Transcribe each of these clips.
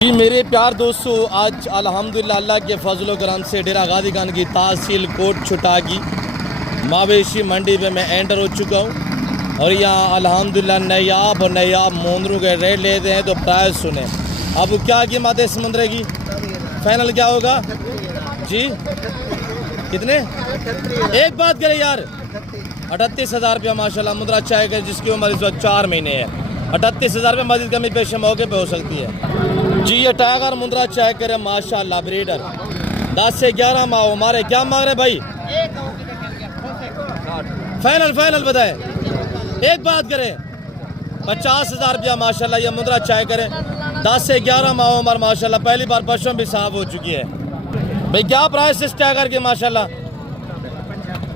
जी मेरे प्यार दोस्तों, आज अल्हम्दुलिल्लाह अल्लाह के फजल करम से डेरा गाजी खान की तहसील कोट छुटा की मवेशी मंडी पे मैं एंटर हो चुका हूँ और यहाँ अल्हम्दुलिल्लाह नयाब मोंदरू के रेट लेते हैं। तो प्राइस सुने। अब क्या कीमत है समुद्र की? फाइनल क्या होगा जी? कितने? एक बात करें यार, 38,000 रुपया माशाल्लाह। मुद्रा अच्छा है जिसकी उम्र इस वक्त 4 महीने है। 38,000 रुपये मजीद कमी पेश मौके पे हो सकती है जी। ये टाइगर मुंद्रा चेक करे माशाल्लाह, ब्रीडर 10 से 11 माह हमारे। क्या मांग रहे भाई? फाइनल बताए। एक बात करें, 50,000 रुपया माशाल्लाह। ये मुंद्रा चेक करे 10 से 11 माह उम्र माशाल्लाह। पहली बार पशुओं भी साफ हो चुकी है भाई। क्या प्राइस इस टाइगर के माशाल्लाह?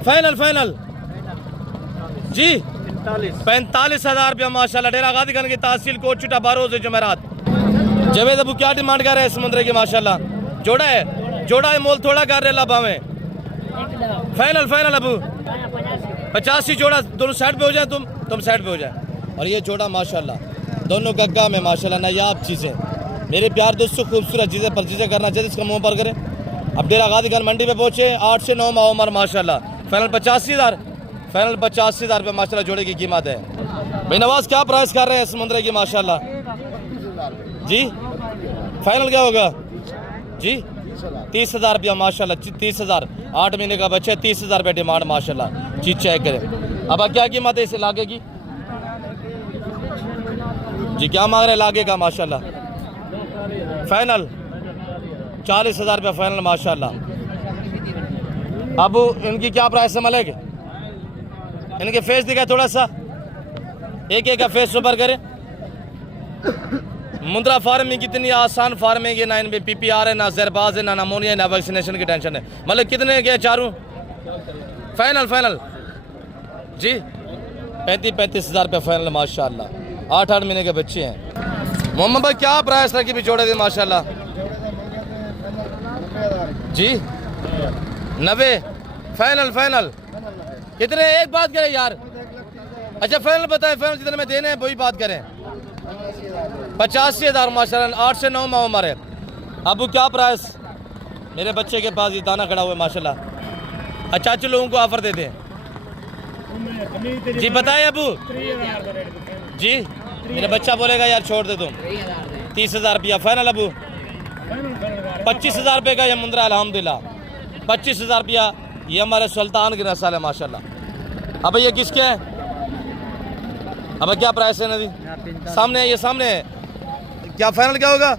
फाइनल जी 45,000 रुपया माशाल्लाह। डेरा गाजी खान की तहसील कोट छुटा 12 से जुमेरात। जवेद अबू क्या डिमांड कर रहे हैं समुद्र की माशाल्लाह? जोड़ा है मोल थोड़ा कर रहे लब हमें। फाइनल अबू 85 जोड़ा। दोनों साइड पे हो जाए, तुम साइड पे हो जाए। और ये जोड़ा माशाल्लाह दोनों गग्गा में माशाल्लाह नायाब चीज़ें। मेरे प्यार दोस्तों, खूबसूरत चीज़ें परचेज़ करना चाहिए, इसका मुँह पर करें। अब डेरा गाजी खान मंडी पे पहुँचे 8 से 9 माह उम्र माशाल्लाह। फाइनल 85,000 रुपये माशाल्लाह जोड़े की कीमत है भाई। नवाज क्या प्राइस कर रहे हैं समुद्र की माशाल्लाह जी? फाइनल क्या होगा जी? 30,000 रुपया माशाल्लाह। 30,000 8 महीने का बच्चा, 30,000 रुपये डिमांड माशाल्लाह। चीज चेक करें। अब क्या कीमत है इस इलाके की जी? क्या मांग रहे इलाके का माशाल्लाह? फाइनल 40,000 रुपया फाइनल माशाल्लाह। अब इनकी क्या प्राइस है मलिक? इनके फेस दिखा थोड़ा सा, एक का फेस ऊपर करें। मुंद्रा फार्मिंग कितनी आसान फार्मिंग है ना, इनमें PPR है, ना जरबाज है, ना नमोनिया, ना वैक्सीनेशन की टेंशन है। मतलब कितने के चारों? फाइनल जी 35,000 रुपये फाइनल माशाल्लाह। 8 महीने के बच्चे हैं। मोहम्मद भाई क्या प्राइस रखी भी जोड़े थे माशाल्लाह जी? 90 फाइनल कितने? एक बात करें यार। अच्छा फाइनल बताएं, फाइनल जितने में देने हैं वही बात करें। 85,000 माशाल्लाह। 8 से 9 माह उम्र है। अबू क्या प्राइस? मेरे बच्चे के पास ये दाना खड़ा हुआ है माशाल्लाह। अच्छा लोगों को ऑफर देते हैं जी। बताए अबू जी? मेरा बच्चा बोलेगा यार छोड़ दे तुम। 30,000 रुपया फाइनल अबू। 25,000 रुपये का ये मुंद्रा अल्हम्दुलिल्लाह। 25,000 रुपया। ये हमारे सुल्तान की नस्ल है माशाल्लाह। अब ये किसके हैं? अब क्या प्राइस है नदी? सामने है, ये सामने है। क्या फाइनल क्या होगा?